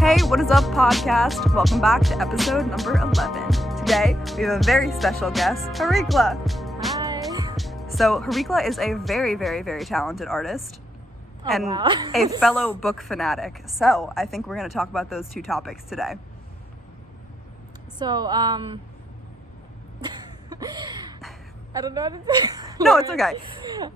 Hey, what is up, podcast? Welcome back to episode number 11. Today, we have a very special guest, Harikla. Hi. So, Harikla is a very, very, very talented artist and wow. a fellow book fanatic. So, I think we're going to talk about those two topics today. So, I don't know what to say. No, it's okay.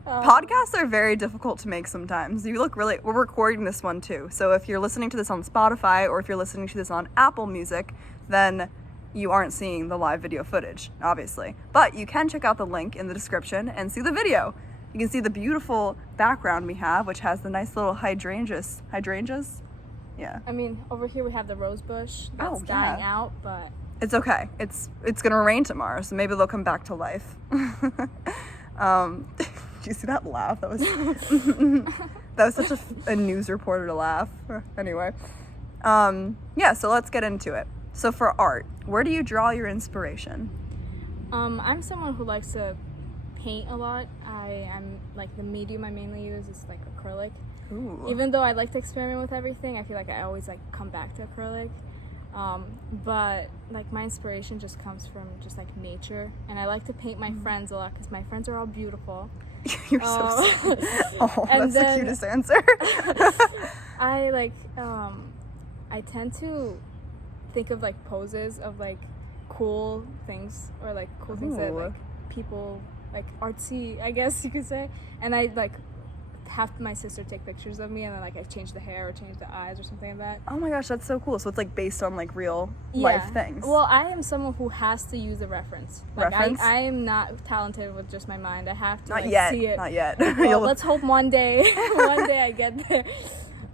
Podcasts are very difficult to make sometimes. We're recording this one too. So if you're listening to this on Spotify or if you're listening to this on Apple Music, then you aren't seeing the live video footage, obviously. But you can check out the link in the description and see the video. You can see the beautiful background we have, which has the nice little hydrangeas. Hydrangeas? Yeah. I mean, over here we have the rose bush that's dying out, but... It's okay. It's gonna rain tomorrow, so maybe they'll come back to life. Do you see that laugh? That was such a news reporter to laugh. Anyway, so let's get into it. So for art, where do you draw your inspiration? I'm someone who likes to paint a lot. I'm like the medium I mainly use is like acrylic. Ooh. Even though I like to experiment with everything, I feel like I always like come back to acrylic. But like my inspiration just comes from just like nature, and I like to paint my friends a lot because my friends are all beautiful. You're so sweet. Oh, that's the cutest answer. I tend to think of like poses of like cool things or like cool things that like people like artsy, I guess you could say, and I like have my sister take pictures of me, and then like I change the hair or change the eyes or something like that. Oh my gosh, that's so cool. So it's like based on like real life things. Well, I am someone who has to use a reference. Like I am not talented with just my mind. I have to see it. Not yet. Well, let's hope one day I get there.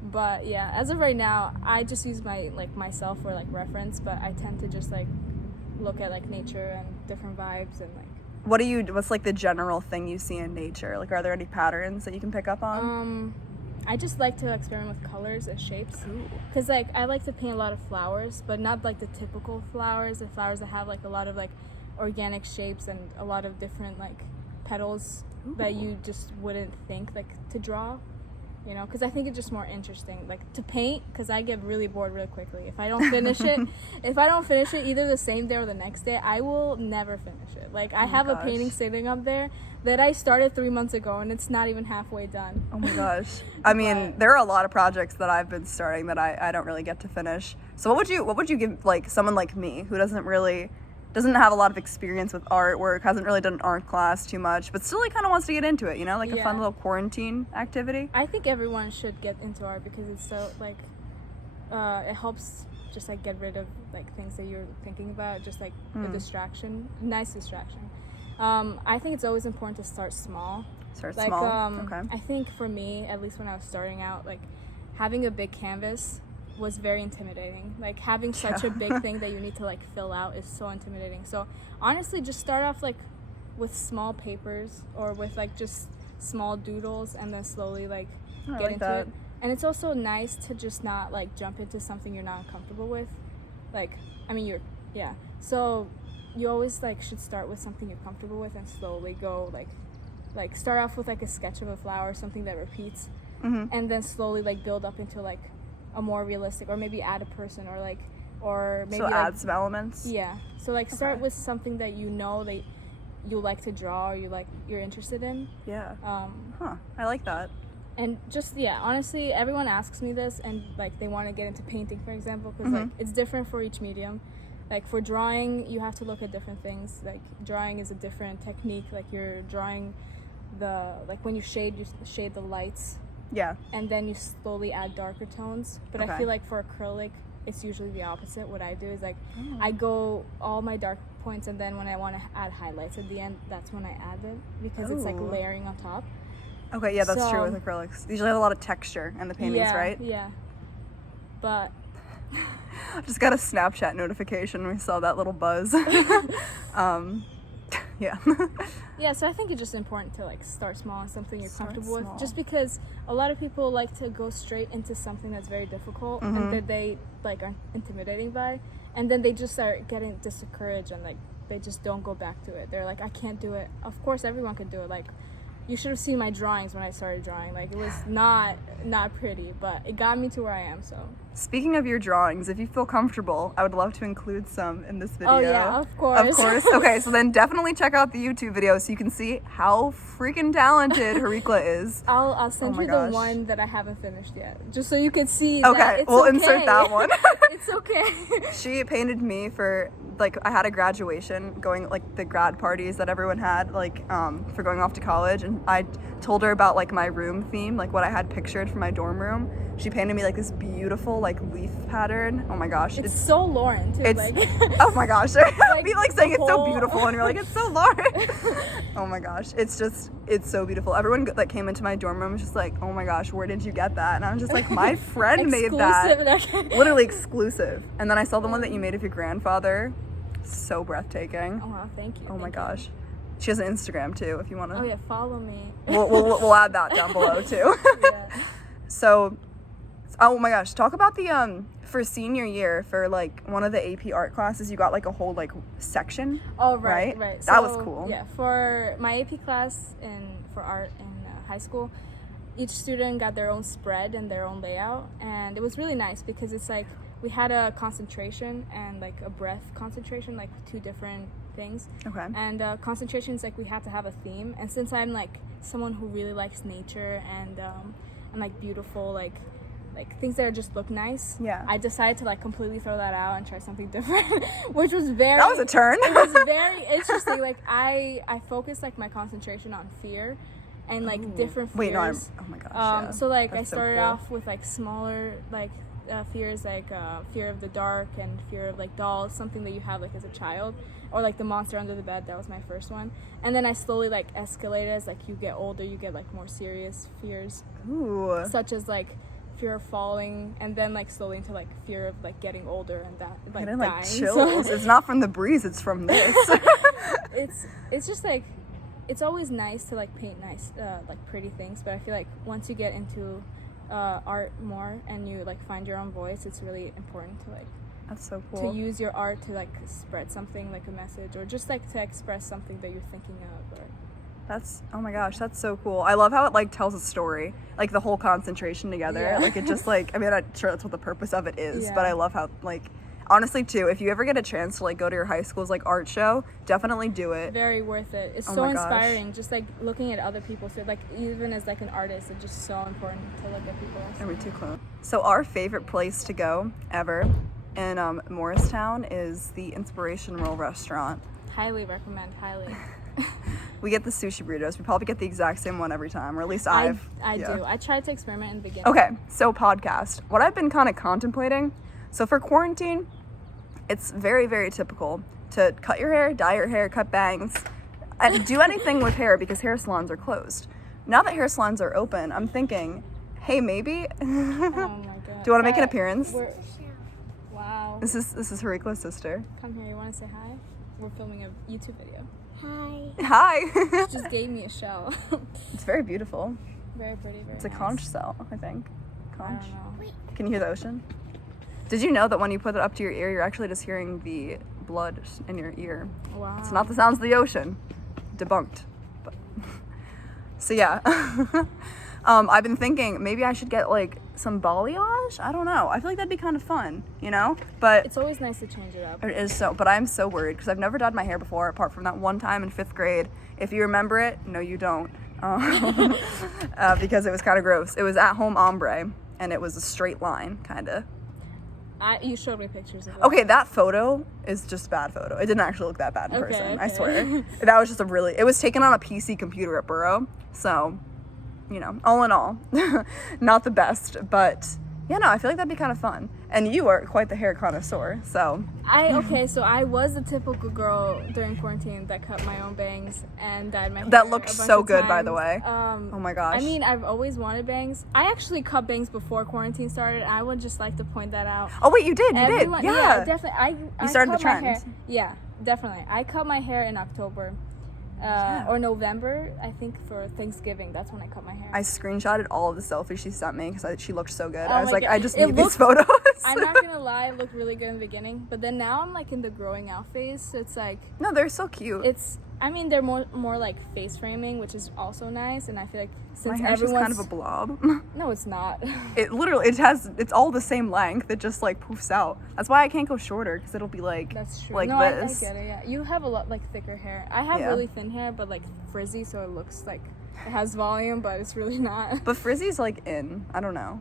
But yeah, as of right now, I just use myself for like reference, but I tend to just like look at like nature and different vibes and like. What's like the general thing you see in nature? Like, are there any patterns that you can pick up on? I just like to experiment with colors and shapes. Because like I like to paint a lot of flowers, but not like the typical flowers. The flowers that have like a lot of like organic shapes and a lot of different like petals that you just wouldn't think like to draw. You know, because I think it's just more interesting, like to paint. Because I get really bored really quickly if I don't finish it. If I don't finish it either the same day or the next day, I will never finish it. Like I have a painting sitting up there that I started 3 months ago, and it's not even halfway done. Oh my gosh! I mean, there are a lot of projects that I've been starting that I don't really get to finish. So what would you give like someone like me who doesn't have a lot of experience with artwork, hasn't really done an art class too much, but still like kind of wants to get into it, you know, like a fun little quarantine activity? I think everyone should get into art because it's so like it helps just like get rid of like things that you're thinking about, just like a distraction, nice distraction. I think it's always important to start small. Okay. I think for me, at least when I was starting out, like having a big canvas was very intimidating. Like having such a big thing that you need to like fill out is so intimidating. So honestly, just start off like with small papers or with like just small doodles, and then slowly like get into it. And it's also nice to just not like jump into something you're not comfortable with. Like, I mean, so you always like should start with something you're comfortable with and slowly go like start off with like a sketch of a flower, something that repeats, and then slowly like build up into like a more realistic, or maybe add a person, or maybe add some elements. Yeah. So like start with something that you know that you like to draw, or you're interested in. Yeah. I like that. And just honestly, everyone asks me this, and like they want to get into painting, for example, because like it's different for each medium. Like for drawing, you have to look at different things. Like drawing is a different technique. Like you're drawing when you shade the lights. Yeah. And then you slowly add darker tones. But I feel like for acrylic, it's usually the opposite. What I do is like I go all my dark points, and then when I want to add highlights at the end, that's when I add it, because it's like layering on top. Okay, yeah, that's true with acrylics. They usually have a lot of texture in the paintings, right? Yeah. But I just got a Snapchat notification. We saw that little buzz. Yeah. Yeah, so I think it's just important to like start small and something you're comfortable with, just because a lot of people like to go straight into something that's very difficult and that they like are intimidating by, and then they just start getting discouraged and like they just don't go back to it. They're like, I can't do it. Of course everyone can do it. Like you should have seen my drawings when I started drawing. Like, it was not pretty, but it got me to where I am, so. Speaking of your drawings, if you feel comfortable, I would love to include some in this video. Oh, yeah, of course. Of course. Okay, so then definitely check out the YouTube video so you can see how freaking talented Harikla is. I'll send you gosh. the one that I haven't finished yet, just so you can see Okay, that it's we'll okay. insert that one. It's okay. She painted me for, like, I had a graduation going, like, the grad parties that everyone had, like, for going off to college, and I told her about, like, my room theme, like, what I had pictured for my dorm room. She painted me, like, this beautiful, like, leaf pattern. Oh my gosh. It's so Lauren, too. It's, like, oh my gosh. I'd be, like, saying it's so whole- beautiful, and you're like, it's so Lauren. Oh my gosh. It's so beautiful. Everyone that came into my dorm room was just like, oh my gosh, where did you get that? And I was just like, my friend made that. Literally exclusive. And then I saw the one that you made of your grandfather. So breathtaking. Oh, wow, thank you. Oh my thank gosh. She has an Instagram too, if you want to. Oh yeah, follow me. We'll add that down below too. Yeah. So, oh my gosh, talk about the for senior year, for like one of the AP art classes, you got like a whole like section. Oh right. That was cool. Yeah, for my AP class for art in high school, each student got their own spread and their own layout, and it was really nice because it's like we had a concentration and like a breath concentration, like two different things. Okay. And concentration is like we had to have a theme, and since I'm like someone who really likes nature and like beautiful like things that just look nice. Yeah. I decided to like completely throw that out and try something different, which was very. That was a turn. It was very interesting. Like I focused like my concentration on fear, and like different fears. Wait, no, oh my gosh. Yeah. So like That's I started so cool. off with like smaller like fears, like fear of the dark and fear of like dolls, something that you have like as a child, or like the monster under the bed. That was my first one, and then I slowly like escalated as like you get older, you get like more serious fears. Ooh. Such as like fear of falling, and then like slowly into like fear of like getting older and that like Getting dying. like chills. It's not from the breeze, it's from this. It's just like it's always nice to like paint nice like pretty things, but I feel like once you get into art more and you like find your own voice, it's really important to like That's so cool. to use your art to like spread something, like a message, or just like to express something that you're thinking of. Or That's, oh my gosh, that's so cool. I love how it like tells a story, like the whole concentration together. Yeah. Like it just like, I mean, I'm sure that's what the purpose of it is, but Yeah. I love how like, honestly too, if you ever get a chance to like go to your high school's like art show, definitely do it. very worth it. It's Oh so my gosh. inspiring, just like looking at other people. So like even as like an artist, it's just so important to look at people. Are we too close? So our favorite place to go ever in Morristown is the Inspiration Roll restaurant. Highly recommend, highly. We get the sushi burritos. We probably get the exact same one every time, or at least I yeah. do. I tried to experiment in the beginning. Okay, so podcast. What I've been kind of contemplating, so for quarantine, it's very, very typical to cut your hair, dye your hair, cut bangs, and do anything with hair because hair salons are closed. Now that hair salons are open, I'm thinking, hey, maybe. Oh my god. Do you want to make an appearance? Wow. This is Harikla's sister. Come here, you want to say hi? We're filming a YouTube video. Hi. She just gave me a shell. It's very beautiful. Very pretty, very It's a nice. conch shell, I think. I Conch. don't know. Can you hear the ocean? Did you know that when you put it up to your ear, you're actually just hearing the blood in your ear? Wow. It's not the sounds of the ocean. Debunked. But so yeah. I've been thinking maybe I should get like some balayage. I don't know. I feel like that'd be kind of fun, you know? But It's always nice to change it up. it is so, but I'm so worried because I've never dyed my hair before, apart from that one time in 5th grade. If you remember it, no, you don't. Because it was kind of gross. It was at home ombre, and it was a straight line, kind of. You showed me pictures of it. Okay, that photo is just a bad photo. It didn't actually look that bad in Okay, person, I okay. swear. That was just it was taken on a PC computer at Burrow, so, you know, all in all, not the best, but, yeah, no, I feel like that'd be kind of fun. And you are quite the hair connoisseur, so. So I was the typical girl during quarantine that cut my own bangs and dyed my hair. That looked a bunch so of good, by the times. way. Oh my gosh. I mean, I've always wanted bangs. I actually cut bangs before quarantine started. And I would just like to point that out. Oh wait, you did, Everyone, yeah. definitely. I started the cut my trend. hair- Yeah, definitely. I cut my hair in October. Or November, I think, for Thanksgiving. That's when I cut my hair. I screenshotted all of the selfies she sent me because she looked so good. Oh I was my like, God. I just It need these looked- photos. I'm not gonna lie, it looked really good in the beginning, but then now I'm like in the growing out phase. So it's like No, they're so cute. it's I mean, they're more like face framing, which is also nice, and I feel like since My hair's just everyone's kind of a blob. no, it's not. It's all the same length. It just like poofs out. That's why I can't go shorter, because it'll be like That's true. like No, this. I get it. Yeah, you have a lot like thicker hair. I have Yeah. really thin hair, but like frizzy, so it looks like it has volume, but it's really not. But frizzy's like in. I don't know.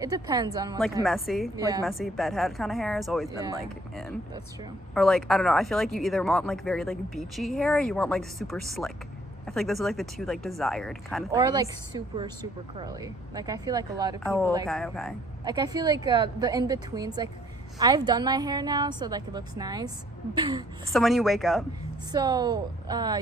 It depends on what Like type. messy, like Yeah. messy bedhead kind of hair has always been Yeah. like in. That's true. Or like, I don't know, I feel like you either want like very like beachy hair, or you want like super slick. I feel like those are like the two like desired kind of things. Or like super super curly. Like I feel like a lot of people Oh, like okay. like I feel like the in betweens, like I've done my hair now, so like it looks nice. So when you wake up, So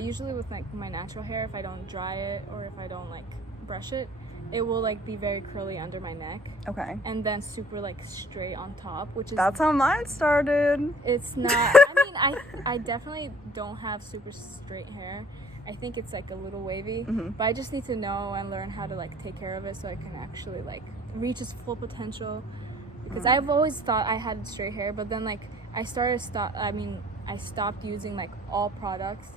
usually with like my natural hair, if I don't dry it or if I don't like brush it, it will like be very curly under my neck, okay. and then super like straight on top, which is That's how mine started. it's not. I mean, I definitely don't have super straight hair. I think it's like a little wavy, Mhm. but I just need to know and learn how to like take care of it so I can actually like reach its full potential. Because I've always thought I had straight hair, but then like I stopped using like all products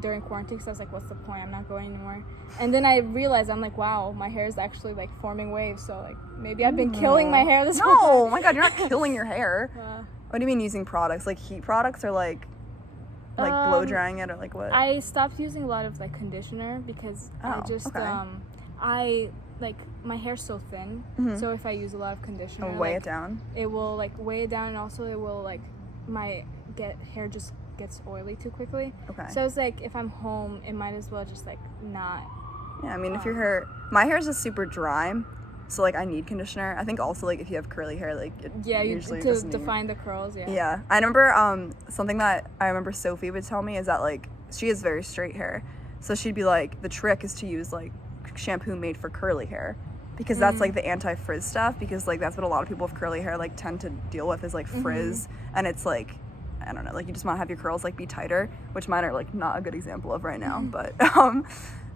during quarantine, because I was like, what's the point? I'm not going anymore. And then I realized, I'm like, wow, my hair is actually like forming waves, so like maybe I've been killing my hair this whole time. No, oh my god, you're not killing your hair. What do you mean using products? Like heat products, or like blow drying it, or like what? I stopped using a lot of like conditioner because I Oh, just okay. I like my hair's so thin, so if I use a lot of conditioner, Weigh like, it down. it will like weigh it down, and also it will like hair just gets oily too quickly. Okay. So it's like if I'm home, it might as well just like not. Yeah, I mean, if your hair, my hair is just super dry, so like I need conditioner. I think also like if you have curly hair, like it Yeah, you usually to doesn't define the curls. Yeah. Yeah, I remember something that I remember Sophie would tell me is that like she has very straight hair, so she'd be like, the trick is to use like shampoo made for curly hair, because that's like the anti-frizz stuff, because like that's what a lot of people with curly hair like tend to deal with, is like frizz, and it's like, I don't know, like you just want to have your curls like be tighter, which mine are like not a good example of right now, but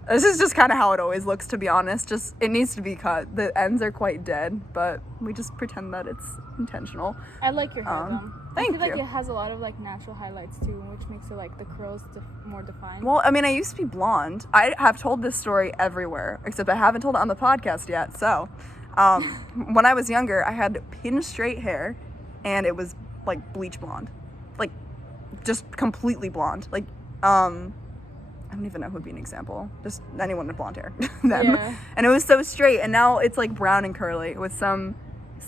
this is just kind of how it always looks, to be honest. Just it needs to be cut. The ends are quite dead, but we just pretend that it's intentional. I like your hair though. Thank I feel like you. it has a lot of like natural highlights too, which makes it like the curls more defined. Well, I mean, I used to be blonde. I have told this story everywhere, except I haven't told it on the podcast yet. So, when I was younger, I had pin straight hair, and it was like bleach blonde, like just completely blonde. Like, I don't even know who would be an example. Just anyone with blonde hair, them. Yeah. And it was so straight, and now it's like brown and curly with some.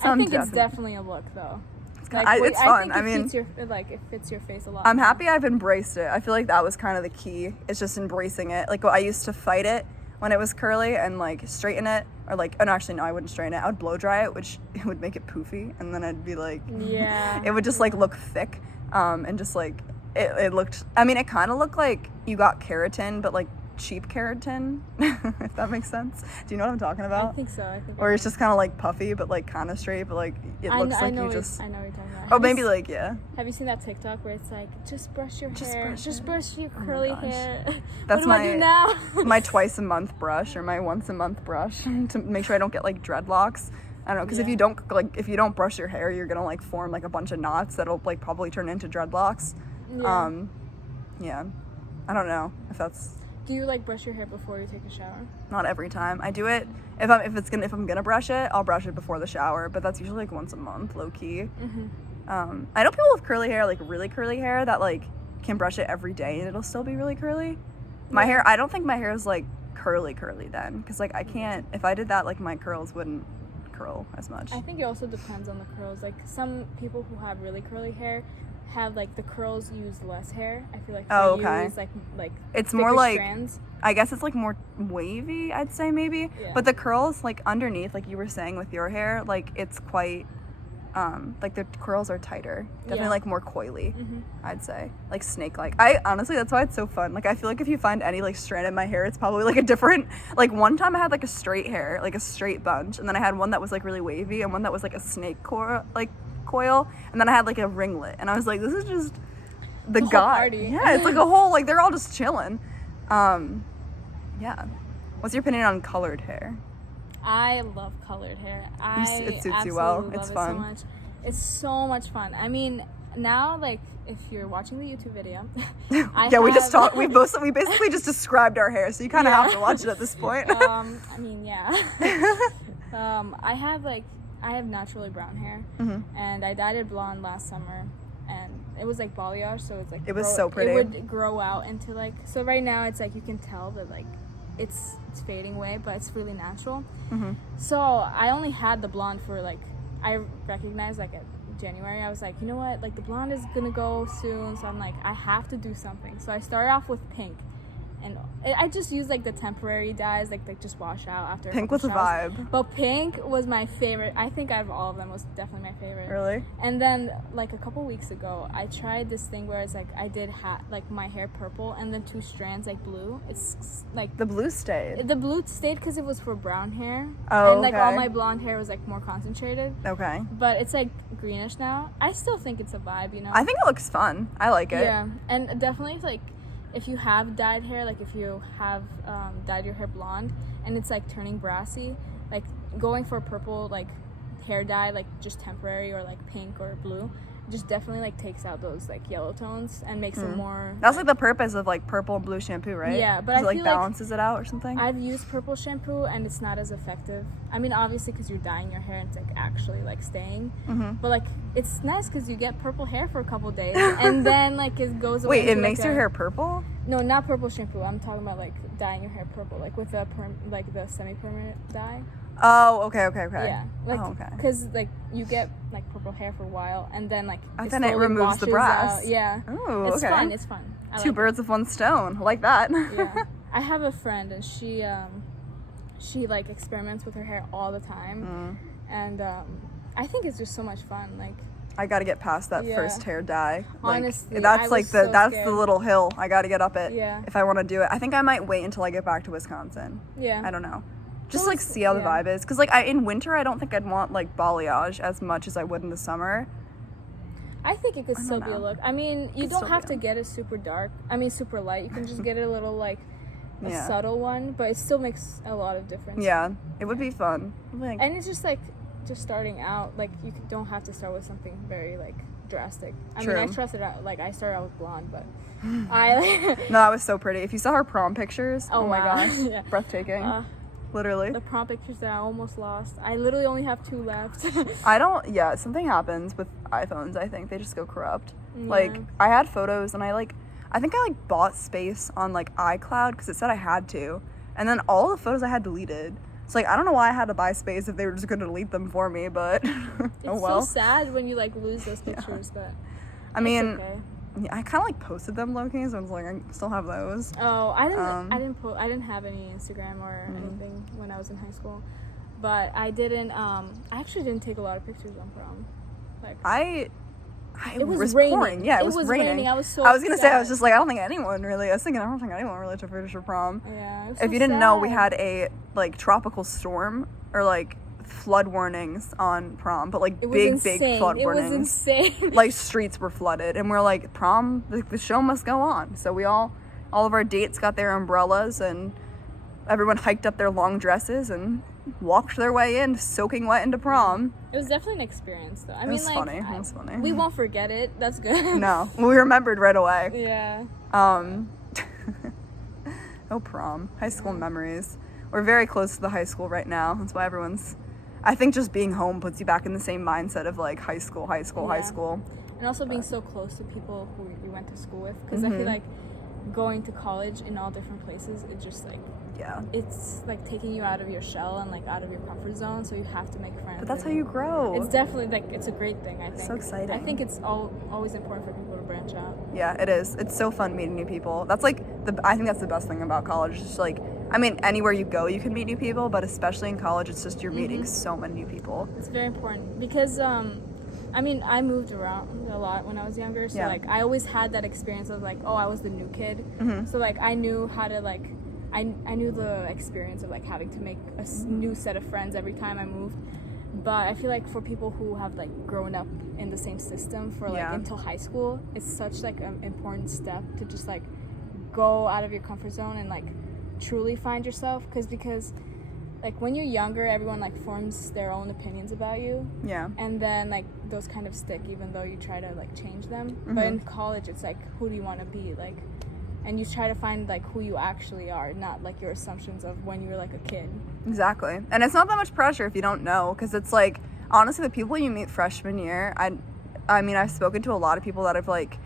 I think it's definitely a look though. It's Like, fun. I I mean, think it fits your face a lot. I'm happy I've embraced it. I feel like that was kind of the key. It's just embracing it. Like, I used to fight it when it was curly and like straighten it, or like, oh no, actually no, I wouldn't straighten it. I would blow dry it, which it would make it poofy, and then I'd be like, Yeah. it would just like look thick, and just like it looked. I mean, it kind of looked like you got keratin, but like cheap keratin, if that makes sense. Do you know what I'm talking about? I think so. I think. Or it's just kind of like puffy, but like kind of straight, but like it looks like you just. I know what you're talking about. Oh, maybe like yeah. Have you seen that TikTok where it's like, just brush your Just hair, brush just it. brush your Oh my curly gosh. hair. That's what do I do now? my twice a month brush, or my once a month brush, to make sure I don't get like dreadlocks. I don't know, because if Yeah. you don't brush your hair, you're gonna like form like a bunch of knots that'll like probably turn into dreadlocks. Yeah. Yeah, I don't know if that's Do you like brush your hair before you take a shower? not every time. I do it if I'm gonna brush it, I'll brush it before the shower, but that's usually like once a month, low key. I know people with curly hair, like really curly hair, that like can brush it every day and it'll still be really curly. My hair, I don't think my hair is like curly then, because like I can't, if I did that, like my curls wouldn't curl as much. I think it also depends on the curls. Like some people who have really curly hair have like the curls use less hair. I feel like for you it's like it's thicker more like strands. I guess it's like more wavy, I'd say maybe. Yeah. But the curls like underneath, like you were saying with your hair, like it's quite like the curls are tighter, definitely Yeah. like more coily, I'd say, like snake like. I honestly, that's why it's so fun. Like I feel like if you find any like strand in my hair, it's probably like a different, like one time I had like a straight hair, like a straight bunch, and then I had one that was like really wavy, and one that was like a snake coil, and then I had like a ringlet, and I was like, this is just the whole guy. party. Yeah, it's like a whole, like they're all just chilling. Yeah. What's your opinion on colored hair? I love colored hair. It suits you well. absolutely It's love fun. it so much. It's so much fun. I mean, now, like, if you're watching the YouTube video, we basically just described our hair, so you kind of have to watch it at this point. I mean, yeah. I have naturally brown hair, and I dyed it blonde last summer, and it was like balayage, so it's like it was so pretty. It would grow out into like, so right now it's like you can tell that like it's fading away, but it's really natural. So I only had the blonde for like, I recognized like at January, I was like, you know what, like the blonde is gonna go soon, so I'm like, I have to do something. So I started off with pink, and I just used like the temporary dyes, like they just wash out after. Pink was a vibe. But pink was my favorite. I think out of all of them was definitely my favorite. Really? And then like a couple weeks ago, I tried this thing where it's like I did like my hair purple and then 2 strands like blue. It's like the blue stayed. The blue stayed because it was for brown hair. Oh, and like okay. all my blonde hair was like more concentrated. Okay. But it's like greenish now. I still think it's a vibe, you know. I think it looks fun. I like it. Yeah, and definitely like, if you have dyed hair, like if you have dyed your hair blonde and it's like turning brassy, like going for purple like hair dye, like just temporary, or like pink or blue, just definitely like takes out those like yellow tones and makes it more. That's like the purpose of like purple and blue shampoo, right? Yeah, but I it like feel balances it out or something. I've used purple shampoo and it's not as effective. I mean, obviously because you're dyeing your hair and it's like actually like staying, but like it's nice because you get purple hair for a couple days and then like it goes away. Wait, it makes your hair purple? No, not purple shampoo. I'm talking about like dyeing your hair purple, like with the like the semi-permanent dye. Oh, okay. Yeah, like okay. Because like you get like purple hair for a while, and then like then it removes the brass. Out. Yeah. Oh, it's okay. fun. It's fun. I 2 birds with 1 stone. I like that. Yeah. I have a friend, and she like experiments with her hair all the time, and I think it's just so much fun. Like, I gotta get past that first hair dye. Like, honestly, that's like the scared. the little hill I gotta get up it. Yeah. If I want to do it, I think I might wait until I get back to Wisconsin. Yeah. I don't know. Just like see how the vibe is, because like in winter I don't think I'd want like balayage as much as I would in the summer. I think it could still be a look. I mean, you don't have to get it super dark. I mean, super light. You can just get it a little like a subtle one, but it still makes a lot of difference. Yeah, it would be fun. Like, and it's just like just starting out. Like you don't have to start with something very like drastic. I mean, I trusted out. Like I started out with blonde, but I no, that was so pretty. If you saw her prom pictures, oh my wow. gosh, breathtaking. Literally. The prom pictures that I almost lost. I literally only have 2 left. Something happens with iPhones, I think. They just go corrupt. Yeah. Like, I had photos and I think I bought space on like iCloud because it said I had to. And then all the photos I had deleted. So like, I don't know why I had to buy space if they were just going to delete them for me, but it's so sad when you like lose those pictures, but I mean, okay. Yeah, I kind of like posted them low-key, so I was like, I still have those. Oh, I didn't have any Instagram or anything when I was in high school, but I actually didn't take a lot of pictures on prom. Like it was raining. Pouring. Yeah, it was raining. I was gonna say, I was just like, I don't think anyone really took pictures for prom. Yeah. If you didn't know, we had a like tropical storm or like flood warnings on prom, but like big flood warnings. It was insane. Like streets were flooded, and we're like, prom, the show must go on. So we all of our dates got their umbrellas, and everyone hiked up their long dresses and walked their way in, soaking wet into prom. It was definitely an experience, though. It was funny. It was funny. We won't forget it. That's good. No, we remembered right away. Yeah. Oh, prom, high school memories. We're very close to the high school right now. That's why I think just being home puts you back in the same mindset of like high school. And also being so close to people who you went to school with, because I feel like going to college in all different places, it just like, it's like taking you out of your shell and like out of your comfort zone, so you have to make friends. But that's how you grow. It's definitely like, it's a great thing, I think. So exciting. I think it's always important for people to branch out. Yeah, it is. It's so fun meeting new people. That's like I think that's the best thing about college. It's just like, I mean, anywhere you go, you can meet new people, but especially in college, it's just you're meeting so many new people. It's very important because, I mean, I moved around a lot when I was younger, so like I always had that experience of like, oh, I was the new kid, so like I knew how to like, I knew the experience of like having to make a new set of friends every time I moved. But I feel like for people who have like grown up in the same system for like until high school, it's such like an important step to just like go out of your comfort zone and like truly find yourself, because like when you're younger, everyone like forms their own opinions about you. Yeah. And then like those kind of stick even though you try to like change them. But in college it's like, who do you want to be? Like, and you try to find like who you actually are, not like your assumptions of when you were like a kid. Exactly. And it's not that much pressure if you don't know, because it's like, honestly, the people you meet freshman year, I mean, I've spoken to a lot of people that have like,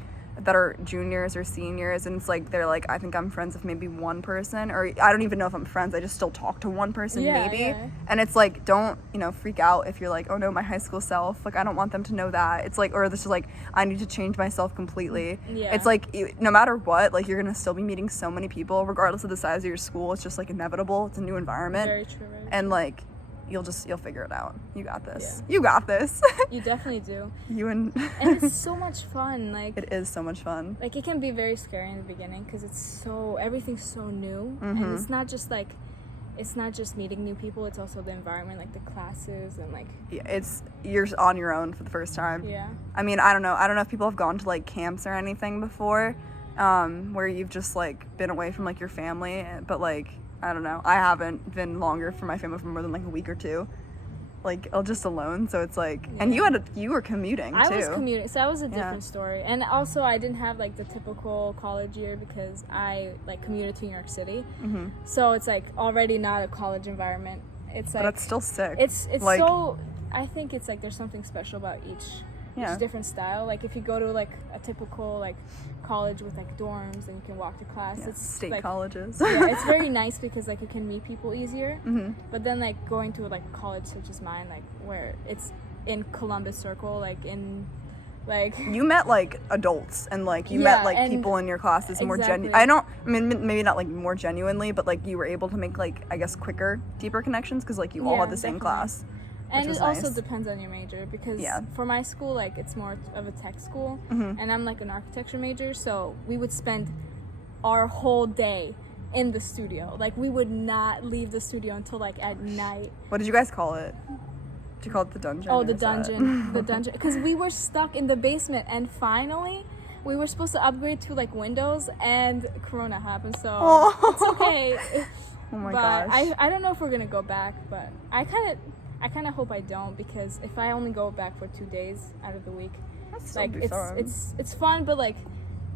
that are juniors or seniors, and it's like, they're like, I think I'm friends with maybe one person, or I don't even know if I'm friends, I just still talk to one person, maybe. Yeah. And it's like, don't, freak out if you're like, oh no, my high school self, like, I don't want them to know that. It's like, or this is like, I need to change myself completely. Yeah. It's like, no matter what, like, you're gonna still be meeting so many people, regardless of the size of your school. It's just like inevitable. It's a new environment. Very true, right? And like, you'll figure it out. You got this. Yeah. You got this. You definitely do. And it's so much fun. Like, it is so much fun. Like, it can be very scary in the beginning because everything's so new. And it's not just meeting new people, it's also the environment, like the classes and like, yeah, you're on your own for the first time. Yeah. I mean, I don't know if people have gone to like camps or anything before, where you've just like been away from like your family, but like, I don't know. I haven't been longer from my family for more than like a week or two, like just alone. So it's like, yeah. And you were commuting too. I was commuting, so that was a different story. And also, I didn't have like the typical college year because I like commuted to New York City. So it's like already not a college environment. It's like, but that's still sick. It's like, so. I think it's like there's something special about each different style. Like if you go to like a typical like college with like dorms and you can walk to class, it's state like, colleges. Yeah, it's very nice because like you can meet people easier. But then like going to like a college such as mine, like where it's in Columbus Circle, like in like you met like adults and like you met like people in your classes more genuine. I mean maybe not like more genuinely, but like you were able to make like I guess quicker, deeper connections because like you all had the same class. And it also depends on your major because for my school, like it's more of a tech school and I'm like an architecture major, so we would spend our whole day in the studio. Like we would not leave the studio until like at night. What did you guys call it? Did you call it the dungeon? Oh, the dungeon. The dungeon. Because we were stuck in the basement and finally we were supposed to upgrade to like Windows and Corona happened, so it's okay. Oh my gosh. I don't know if we're going to go back, but I kind of hope I don't because if I only go back for 2 days out of the week, like it's fun, but like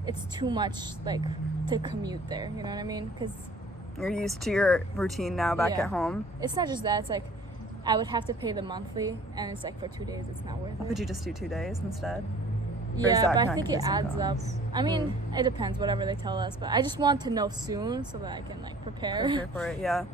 it's too much like to commute there. You know what I mean? Because you're used to your routine now back at home. It's not just that. It's like I would have to pay the monthly, and it's like for 2 days, it's not worth it. Could you just do 2 days instead? Yeah, but I think it adds up. I mean, it depends, whatever they tell us. But I just want to know soon so that I can like prepare for it. Yeah.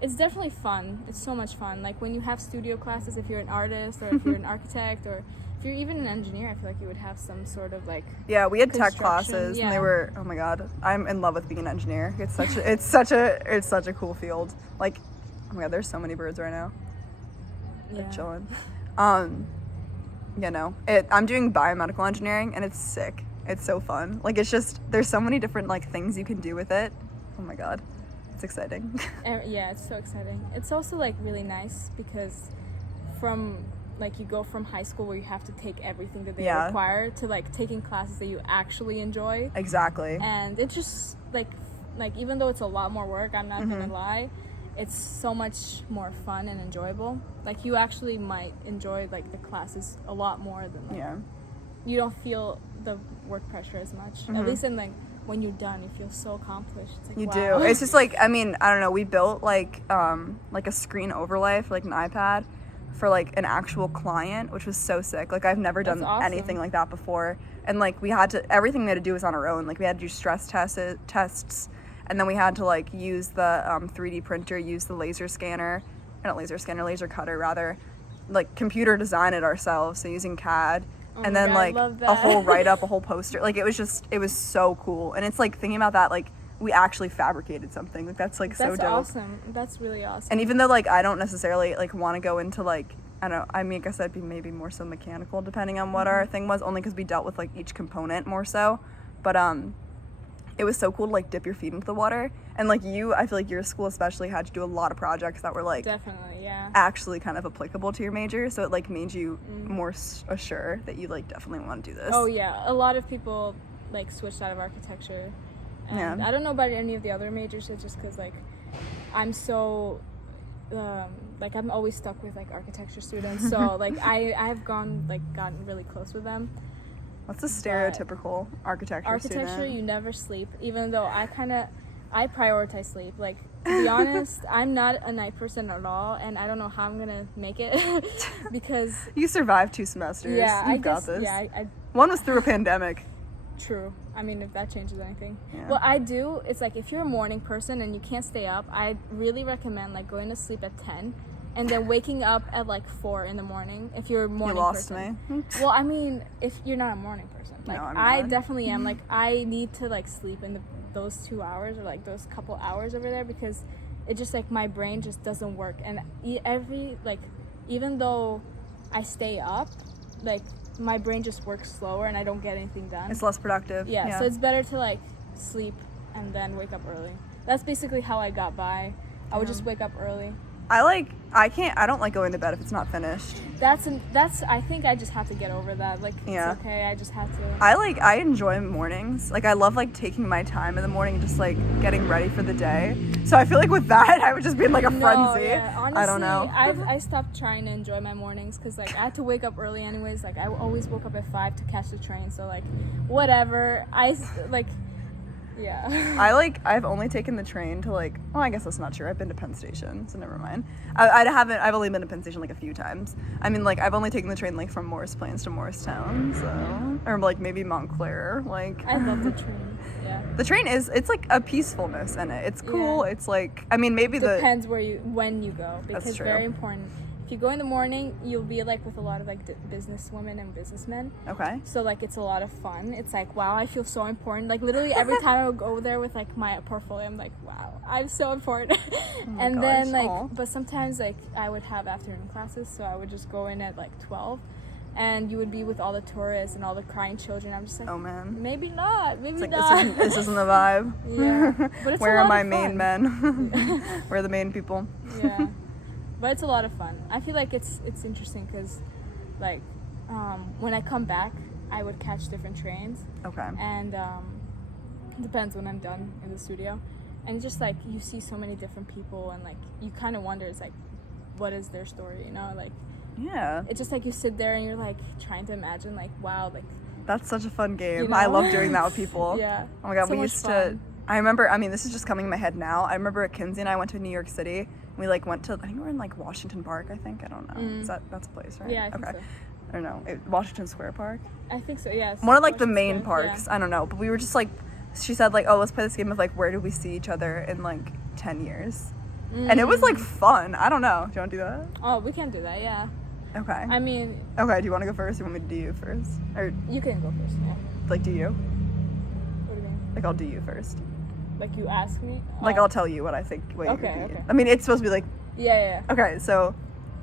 It's definitely fun. It's so much fun. Like when you have studio classes, if you're an artist or if you're an architect or if you're even an engineer, I feel like you would have some sort of like we had tech classes and they were, oh my god, I'm in love with being an engineer. It's such a cool field. Like, oh my god, there's so many birds right now. They're chilling. I'm doing biomedical engineering and it's sick. It's so fun. Like it's just there's so many different like things you can do with it. Oh my god. It's exciting. Yeah, it's so exciting. It's also like really nice because from like you go from high school where you have to take everything that they require to like taking classes that you actually enjoy. Exactly. And it just like even though it's a lot more work, I'm not gonna lie, it's so much more fun and enjoyable. Like you actually might enjoy like the classes a lot more than like you don't feel the work pressure as much. At least in like when you're done, you feel so accomplished. It's like, you wow. do. It's just like, I mean, I don't know. We built like a screen overlay for like an iPad for like an actual client, which was so sick. Like I've never done anything like that before. And like everything we had to do was on our own. Like we had to do stress tests, and then we had to like use the 3D printer, use the laser cutter rather, like computer design it ourselves. So using CAD. And then like a whole write-up, a whole poster. Like it was so cool. And it's like thinking about that, like we actually fabricated something. Like that's so dope. That's awesome. That's really awesome. And even though like I don't necessarily like want to go into like, I don't know, I mean I guess I'd be maybe more so mechanical depending on what our thing was, only because we dealt with like each component more so. But it was so cool to like dip your feet into the water. And like I feel like your school especially had to do a lot of projects that were like definitely actually kind of applicable to your major, so it like made you more sure that you like definitely want to do this. Oh yeah, a lot of people like switched out of architecture, and I don't know about any of the other majors. It's just because like I'm so like I'm always stuck with like architecture students, so like I've gotten really close with them. What's the stereotypical architecture student? You never sleep, even though I prioritize sleep. Like, to be honest, I'm not a night person at all, and I don't know how I'm gonna make it because you survived 2 semesters. Yeah, You've got this. Yeah, one was through a pandemic. True. I mean, if that changes anything. Yeah. What I do, it's like if you're a morning person and you can't stay up, I really recommend like going to sleep at 10 and then waking up at like 4 in the morning if you're a morning person. You lost me. Well, I mean, if you're not a morning person. Like, no, I'm I not. definitely am. Like, I need to like sleep in those 2 hours or like those couple hours over there because it just like my brain just doesn't work. And even though I stay up, like my brain just works slower and I don't get anything done. It's less productive. Yeah, so it's better to like sleep and then wake up early. That's basically how I got by. I would just wake up early. I don't like going to bed if it's not finished. That's I think I just have to get over that. Like, yeah. It's okay, I just have to. I enjoy mornings. Like, I love like taking my time in the morning and just like getting ready for the day. So I feel like with that I would just be in like a frenzy. Yeah. Honestly, I don't know. I stopped trying to enjoy my mornings because like I had to wake up early anyways. Like I always woke up at 5 to catch the train. So like whatever. Yeah. I've only taken the train to like, well, I guess that's not true. I've been to Penn Station, so never mind. I've only been to Penn Station like a few times. I mean, like, I've only taken the train like from Morris Plains to Morristown, so, or like maybe Montclair, like. I love the train, yeah. The train it's like a peacefulness in it. It's cool, yeah. It's like, I mean, maybe depends when you go, because that's true. Very important. If you go in the morning, you'll be like with a lot of like business women and businessmen. Okay. So like it's a lot of fun. It's like, wow, I feel so important. Like literally every time I would go there with like my portfolio, I'm like, wow, I'm so important. And then like, but sometimes like I would have afternoon classes, so I would just go in at like 12. And you would be with all the tourists and all the crying children. I'm just like, oh man, maybe not, maybe like, not. This isn't the vibe. Yeah, but it's Where a lot are my of main fun. men? Where are the main people? Yeah, but it's a lot of fun. I feel like it's interesting because, like, when I come back, I would catch different trains. Okay. And depends when I'm done in the studio, and it's just like you see so many different people, and like you kind of wonder, it's like, what is their story? You know, like. Yeah. It's just like you sit there and you're like trying to imagine, like, wow, like. That's such a fun game. You know? I love doing that with people. Yeah. Oh my god, so we used to. I remember. I mean, this is just coming in my head now. I remember Kinsey and I went to New York City. We like went to. I think we were in like Washington Park. I think. I don't know. That's a place, right? Yeah. I think so. I don't know. Washington Square Park. I think so. Yeah. One of like the main parks. Yeah. I don't know, but we were just like. She said like, oh, let's play this game of like, where do we see each other in like 10 years? And it was like fun. I don't know. Do you want to do that? Oh, we can do that. Yeah. Okay. I mean. Okay. Do you want to go first? Or you want me to do you first? Or you can go first. Yeah. Like, do you? What do you mean? Like, I'll do you first. Like you ask me. Like I'll tell you what I think. What okay. you would be. Okay. I mean, it's supposed to be like. Yeah. Okay. So,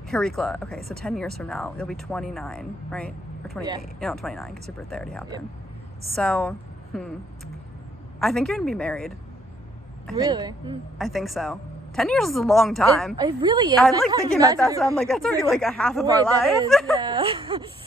Harikla. Okay. So 10 years from now, you'll be 29, right? Or 28? Yeah. You know, 29 because your birthday already happened. Yep. So, I think you're gonna be married. Really? I think so. 10 years is a long time. It really is. I'm like thinking about that, so I'm like, that's already like a half of our life. Yeah.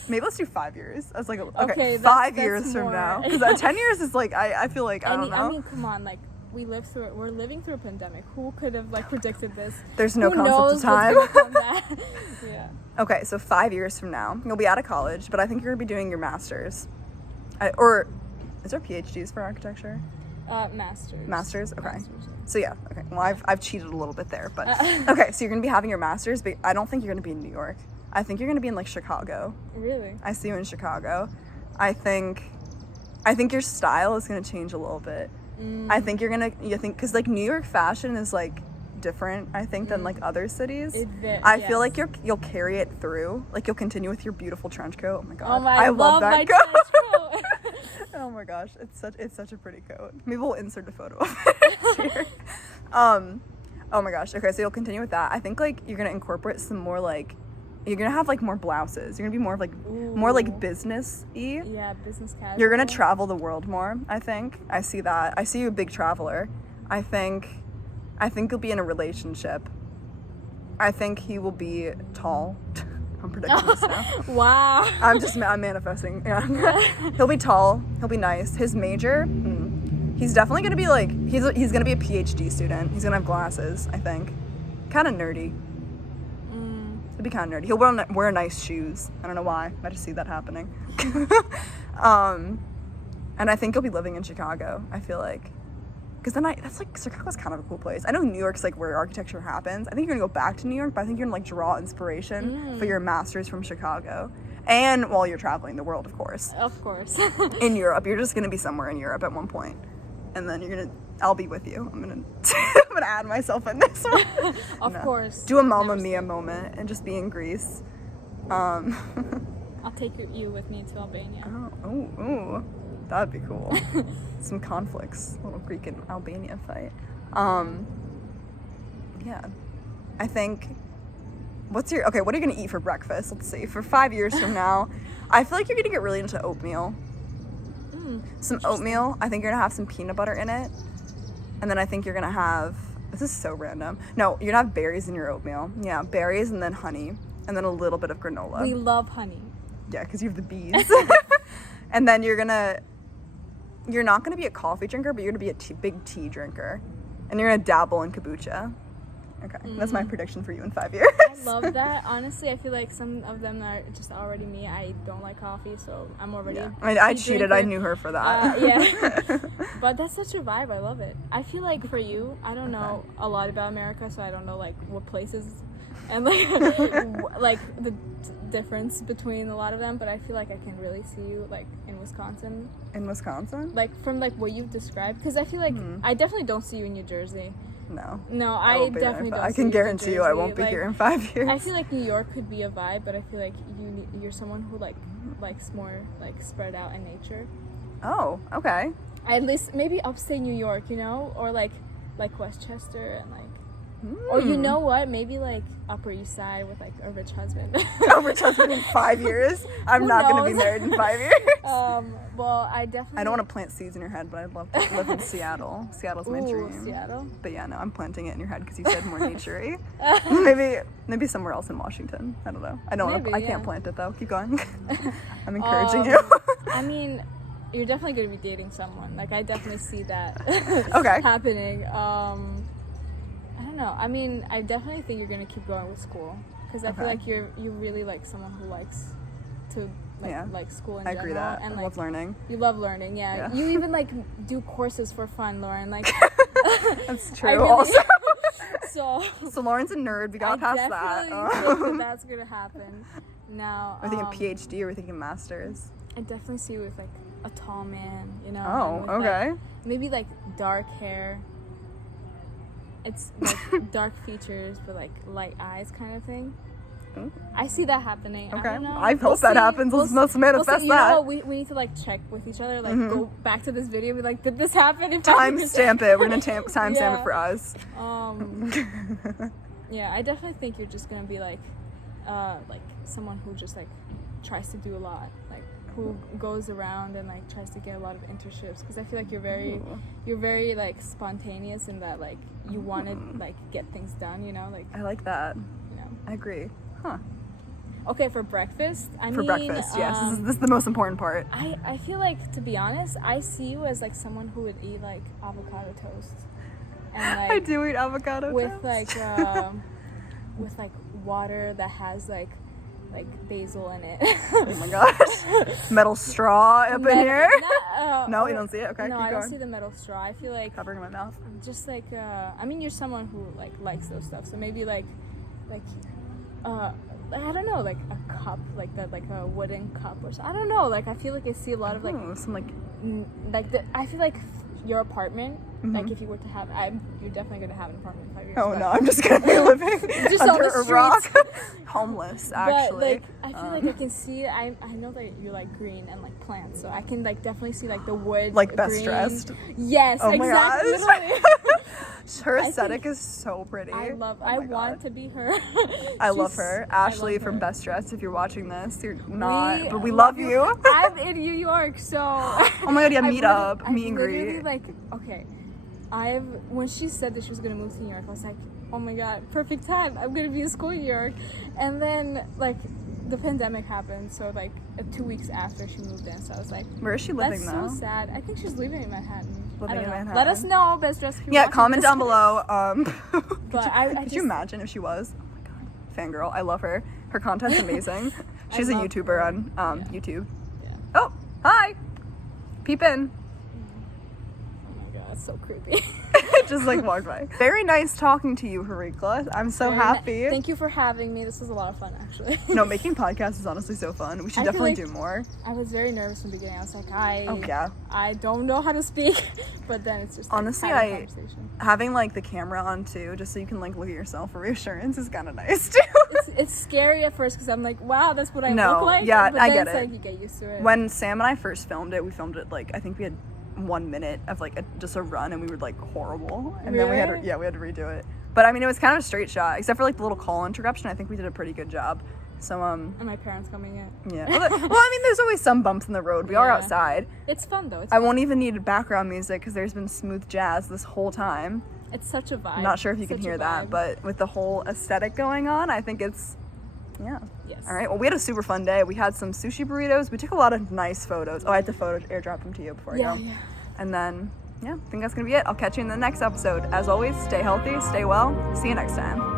Maybe let's do 5 years. I was like, okay, 5 years from more. now. Because 10 years is like, I feel like, I don't know. I mean, come on, like, we're living through a pandemic. Who could have like predicted this? There's no Who concept knows of time. what's gonna come back? Yeah. Okay, so 5 years from now, you'll be out of college, but I think you're gonna be doing your master's. Or is there PhDs for architecture? Masters. Masters? Okay. Masters, yeah. So yeah, okay. Well, I've cheated a little bit there, but okay. So you're gonna be having your master's, but I don't think you're gonna be in New York. I think you're gonna be in like Chicago. Really? I see you in Chicago. I think your style is gonna change a little bit. I think because like New York fashion is like different, I think, than like other cities. I feel like you'll carry it through. Like you'll continue with your beautiful trench coat. Oh my god, I love that my coat. trench coat. Oh my gosh, it's such a pretty coat. Maybe we'll insert a photo of it here. Oh my gosh. Okay, so you'll continue with that. I think like you're gonna incorporate some more like. You're gonna have like more blouses. You're gonna be more of like more like business-y. Yeah, business casual. You're gonna travel the world more, I think. I see that. I see you a big traveler. I think you'll be in a relationship. I think he will be tall. I'm predicting this now. Wow. I'm manifesting. Yeah. He'll be tall. He'll be nice. His major, he's definitely gonna be like he's gonna be a PhD student. He's gonna have glasses, I think. Kind of nerdy. It'd be kind of nerdy. He'll wear nice shoes. I don't know why. I just see that happening. And I think he'll be living in Chicago, I feel like. Because then that's like, Chicago's kind of a cool place. I know New York's like where architecture happens. I think you're gonna go back to New York, but I think you're gonna like draw inspiration for your master's from Chicago. And while you're traveling the world, of course. Of course. In Europe. You're just gonna be somewhere in Europe at one point. And then I'll be with you. I'm gonna add myself in this one. Of course. Do a Mamma Mia moment and just be in Greece. I'll take you with me to Albania. Oh, that'd be cool. Some conflicts, a little Greek and Albania fight. Yeah, I think. What are you gonna eat for breakfast? Let's see. For 5 years from now, I feel like you're gonna get really into oatmeal. Some oatmeal. I think you're gonna have some peanut butter in it, and then I think you're gonna have. This is so random. No, you're gonna have berries in your oatmeal. Yeah, berries and then honey, and then a little bit of granola. We love honey. Yeah, because you have the bees. And then you're not gonna be a coffee drinker, but you're gonna be a big tea drinker, and you're gonna dabble in kombucha. Okay, that's my prediction for you in 5 years. I love that. Honestly, I feel like some of them are just already me. I don't like coffee, so I'm already. Yeah. I cheated. Drinker. I knew her for that. Yeah. But that's such a vibe. I love it. I feel like for you, I don't know a lot about America, so I don't know like what places and like the difference between a lot of them. But I feel like I can really see you like in Wisconsin. In Wisconsin? Like from like what you've described, because I feel like I definitely don't see you in New Jersey. No, I definitely don't. I can guarantee you I won't be here in 5 years. I feel like New York could be a vibe, but I feel like you're someone who likes more like spread out in nature. Oh, okay. At least maybe upstate New York, you know, or like Westchester and like. Or you know what? Maybe like Upper East Side with like a rich husband. A rich husband in 5 years? I'm not going to be married in 5 years. Well, I definitely. I don't want to plant seeds in your head, but I'd love to live in Seattle. Seattle's my dream. Seattle. But yeah, no, I'm planting it in your head because you said more nature-y. Maybe somewhere else in Washington. I don't know. I can't plant it though. Keep going. I'm encouraging you. I mean, you're definitely going to be dating someone. Like I definitely see that happening. I don't know. I mean, I definitely think you're gonna keep going with school because I feel like you're really like someone who likes to like school in general. I agree that. And, I like, love learning. You love learning, yeah. You even like do courses for fun, Lauren. Like that's true. Also, so Lauren's a nerd. We got past that. I definitely think that's gonna happen. Now, are we thinking PhD or are we thinking masters? I definitely see you with like a tall man, you know. Oh, with, okay. Like, maybe like dark hair. It's like dark features but like light eyes kind of thing. I see that happening. Okay. I don't know. I hope that happens. Let's manifest that. You know what? We need to like check with each other. Like go back to this video. Be like, did this happen? Timestamp it. We're gonna timestamp it for us. Yeah, I definitely think you're just gonna be like someone who just like tries to do a lot. Like who goes around and like tries to get a lot of internships because I feel like you're very like spontaneous in that like you want to like get things done, you know, like I like that. You know. I agree. Huh. Okay, for breakfast, breakfast, yes. This is the most important part. I feel like, to be honest, I see you as like someone who would eat like avocado toast. And, like, I do eat avocado with toast. with like water that has like basil in it. Oh my gosh. Metal straw up in here? No, you don't see it? Okay, no, keep I going. don't see the metal straw. I feel like covering my mouth. Just like I mean, you're someone who like likes those stuff. So maybe like I don't know, like a cup, like that, like a wooden cup or something. I don't know. Like I feel like I see a lot of like some like I feel like your apartment. Like if you were to have, you're definitely gonna have an apartment in 5 years. Oh no, I'm just gonna be living just under on the a rock, homeless. Actually, but like I feel like I can see. I know that you like green and like plants, so I can like definitely see like the wood. Like Best green. Dressed. Yes, oh exactly. My gosh. Her aesthetic is so pretty. I want to be her. I love her. Ashley from Best Dressed. If you're watching this, you're not, but we love you. I'm in New York, so. Oh my god, yeah, meet and greet. Like, okay. When she said that she was gonna move to New York, I was like, oh my god, perfect time. I'm gonna be in school in New York. And then like the pandemic happened, so like 2 weeks after she moved in, so I was like, where is she living though? That's so sad. I think she's living in Manhattan. Living in Manhattan. Let us know, Best Dressed. Yeah, comment down below. But could you imagine if she was? Oh my god, fangirl. I love her. Her content's amazing. She's a love YouTuber her. on Yeah. YouTube. Yeah. Oh, hi. Peep in. Oh my god, it's so creepy. Just like walked by. Very nice talking to you, Harikla. I'm so happy. Thank you for having me. This was a lot of fun, actually. No, making podcasts is honestly so fun. We should I feel definitely like do more. I was very nervous from the beginning. I was like, Oh yeah. I don't know how to speak, but then it's just like, Honestly, having a conversation. having like the camera on too, just so you can like look at yourself for reassurance, is kind of nice too. It's scary at first because I'm like, wow, that's what I No, look like. yeah, but I then get it's it. like you get used to it. When Sam and I first filmed it, we filmed it like I think we had 1 minute of like just a run, and we were like horrible, and then we had to redo it. But I mean, it was kind of a straight shot, except for like the little call interruption. I think we did a pretty good job. So and my parents coming in. yeah. Well, I mean, there's always some bumps in the road. We are Yeah. outside. It's fun though. I won't even need background music because there's been smooth jazz this whole time. It's such a vibe. I'm not sure if you can Such a hear that, vibe. but with the whole aesthetic going on, I think it's, yeah. Yes. All right. Well, we had a super fun day. We had some sushi burritos. We took a lot of nice photos. Oh, I had to airdrop them to you before I Yeah, go. yeah. And then, yeah, I think that's going to be it. I'll catch you in the next episode. As always, stay healthy, stay well. See you next time.